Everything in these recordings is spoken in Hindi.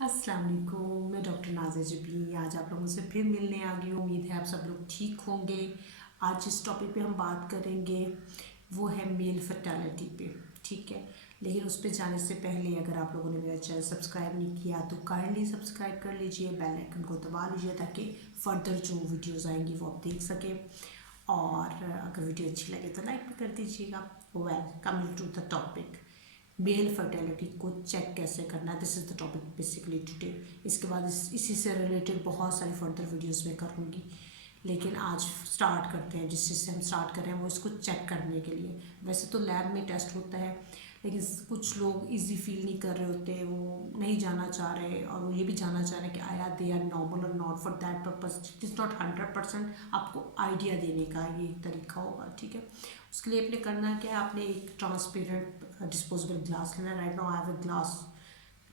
अस्सलाम वालेकुम, मैं डॉक्टर नाज़िया जबी आज आप लोगों से फिर मिलने आ गई हूँ। उम्मीद है आप सब लोग ठीक होंगे। आज जिस टॉपिक पे हम बात करेंगे वो है मेल फर्टिलिटी पे, ठीक है। लेकिन उस पर जाने से पहले अगर आप लोगों ने मेरा चैनल सब्सक्राइब नहीं किया तो काइंडली सब्सक्राइब कर लीजिए, बेल आइकन को दबा लीजिए ताकि फर्दर जो वीडियोज़ आएंगी वो आप देख सकें। और अगर वीडियो अच्छी लगे तो लाइक भी कर दीजिएगा। Well, coming to the topic, male fertility को चेक कैसे करना है, this is the topic basically today. इसके बाद इसी से रिलेटेड बहुत सारी फर्दर वीडियोस में करूँगी, लेकिन आज स्टार्ट करते हैं। जिस चीज़ से हम स्टार्ट कर रहे हैं वो इसको चेक करने के लिए। वैसे तो लैब में टेस्ट होता है, लेकिन कुछ लोग इजी फील नहीं कर रहे होते, वो नहीं जाना चाह रहे और वो ये भी जानना चाह रहे हैं कि आया दे आर नॉर्मल और not. For that purpose it is not 100% आपको आइडिया देने का ये एक तरीका होगा, ठीक है। उसके लिए आपने करना क्या है, आपने एक ट्रांसपेरेंट डिस्पोजेबल ग्लास लेना। Right now I have a glass,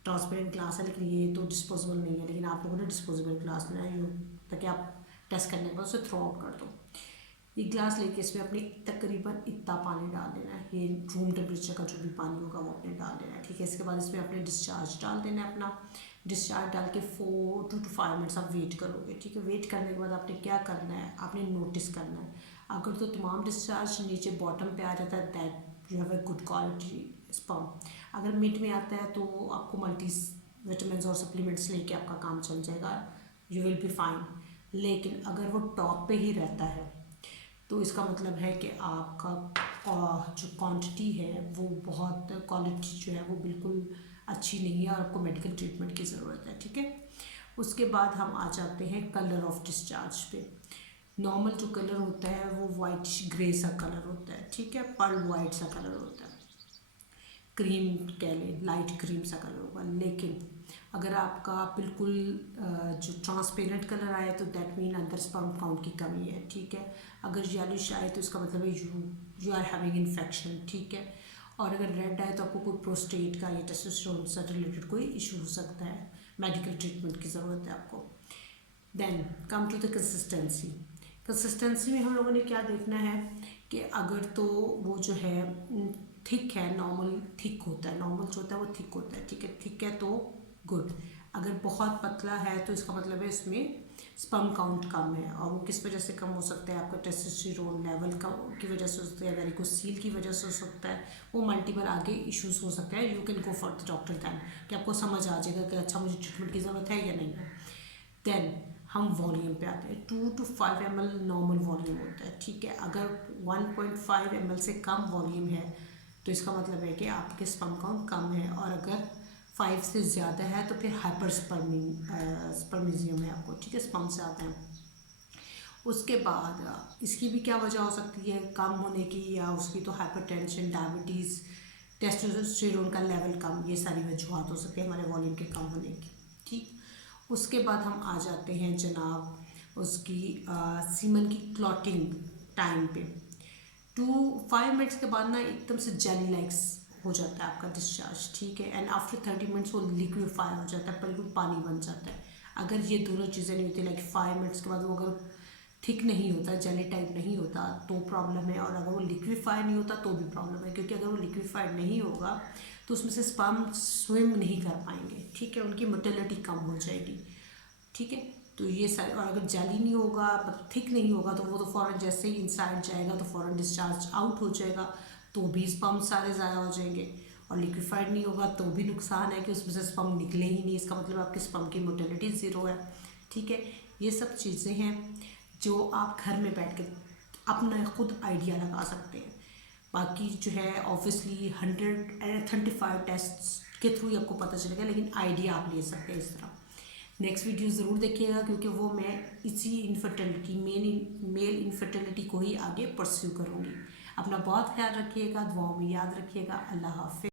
transparent glass है, लेकिन ये तो डिस्पोजेबल नहीं है। लेकिन आप लोगों ने डिस्पोजेबल ग्लास लेना है ताकि आप टेस्ट करने के बाद उसे थ्रो आउट कर दो। ये ग्लास लेके इसमें अपने तकरीबन इतना पानी डाल देना है। ये रूम टेम्परेचर का जो भी पानी होगा वो आपने डाल देना है, ठीक है। इसके बाद इसमें अपने डिस्चार्ज डाल देना है। अपना डिस्चार्ज डाल के 4 to 5 मिनट्स आप वेट करोगे, ठीक है। वेट करने के बाद आपने क्या करना है, आपने नोटिस करना है। अगर तो तमाम डिस्चार्ज नीचे बॉटम पे आ जाता है that you have a good quality sperm. अगर मिड में आता है तो आपको मल्टी विटामिन और सप्लीमेंट्स लेके आपका काम चल जाएगा, यू विल बी फाइन। लेकिन अगर वो टॉप पे ही रहता है तो इसका मतलब है कि आपका जो क्वांटिटी है वो बहुत, क्वालिटी जो है वो बिल्कुल अच्छी नहीं है और आपको मेडिकल ट्रीटमेंट की ज़रूरत है, ठीक है। उसके बाद हम आ जाते हैं कलर ऑफ डिस्चार्ज पे। नॉर्मल जो कलर होता है वो वाइट ग्रे सा कलर होता है, ठीक है। पर्ल वाइट सा कलर होता है, क्रीम कह लें, लाइट क्रीम सा कलर होगा। लेकिन अगर आपका बिल्कुल जो ट्रांसपेरेंट कलर आए तो दैट मीन अंदर स्पर्म काउंट की कमी है, ठीक है। अगर येलोइश आए तो इसका मतलब है यू आर हैविंग इन्फेक्शन, ठीक है। और अगर रेड आए तो आपको कोई प्रोस्टेट का या टेस्टोस्टेरोन से रिलेटेड कोई इशू हो सकता है, मेडिकल ट्रीटमेंट की ज़रूरत है आपको। Then come to the consistency. Consistency में हम लोगों ने क्या देखना है कि अगर तो वो जो है थिक है, नॉर्मल थिक होता है, नॉर्मल जो होता है वो थिक होता है, ठीक है। थिक है तो गुड। अगर बहुत पतला है तो इसका मतलब है इसमें स्पर्म काउंट कम है। और वो किस वजह से कम हो सकता है, आपका टेस्टोस्टेरोन लेवल कम की वजह से हो सकता है, वेरिकोसील की वजह से हो सकता है, वो मल्टीपल आगे इश्यूज हो सकते हैं। You can go for the doctor then, कि आपको समझ आ जाएगा कि अच्छा मुझे ट्रीटमेंट की ज़रूरत है या नहीं है। देन हम वॉल्यूम पे आते हैं। 2 to 5 ml नॉर्मल वॉल्यूम होता है, ठीक है। अगर 1.5 ml से कम वॉल्यूम है तो इसका मतलब है कि आपके स्पर्म काउंट कम है। और अगर 5 से ज़्यादा है तो फिर हाइपर स्पर्मिज्म है आपको, ठीक है, स्पर्म से आता है। उसके बाद इसकी भी क्या वजह हो सकती है कम होने की, या उसकी तो हाइपरटेंशन, डायबिटीज़, टेस्टोस्टेरोन का लेवल कम, ये सारी वजूहत हो सकती है हमारे वॉल्यूम के कम होने की, ठीक। उसके बाद हम आ जाते हैं जनाब उसकी सीमन की क्लॉटिंग टाइम पे। 5 मिनट्स के बाद ना एकदम से जेली लाइक्स हो जाता है आपका डिस्चार्ज, ठीक है। एंड आफ्टर 30 मिनट्स वो लिक्विफाई हो जाता है, बिल्कुल पानी बन जाता है। अगर ये दोनों चीज़ें नहीं होती, लाइक 5 मिनट्स के बाद वो अगर थिक नहीं होता, जेली टाइप नहीं होता तो प्रॉब्लम है। और अगर वो लिक्विफाई नहीं होता तो भी प्रॉब्लम है, क्योंकि अगर वो लिक्विफाइड नहीं होगा तो उसमें से स्पर्म स्विम नहीं कर पाएंगे, ठीक है, उनकी मोटिलिटी कम हो जाएगी, ठीक है। तो ये सारे, और अगर जेली नहीं होगा, थिक नहीं होगा तो वो तो फ़ौरन जैसे ही इनसाइड जाएगा तो फ़ौरन डिस्चार्ज आउट हो जाएगा, तो भी स्पर्म सारे ज़ाया हो जाएंगे। और लिक्विफाइड नहीं होगा तो भी नुकसान है कि उसमें से स्पर्म निकले ही नहीं, इसका मतलब आपके स्पर्म की मोटिलिटी ज़ीरो है, ठीक है। ये सब चीज़ें हैं जो आप घर में बैठ के अपना खुद आइडिया लगा सकते हैं। बाकी जो है ऑब्वियसली 135 टेस्ट के थ्रू ही आपको पता चलेगा, लेकिन आइडिया आप ले सकते हैं इस तरह। नेक्स्ट वीडियो ज़रूर देखिएगा, क्योंकि वो मैं इसी इनफर्टिलिटी, मेल इनफर्टिलिटी को ही आगे परस्यू करूँगी। अपना बहुत ख्याल रखिएगा, दुआओं में याद रखिएगा। अल्लाह हाफ़िज़।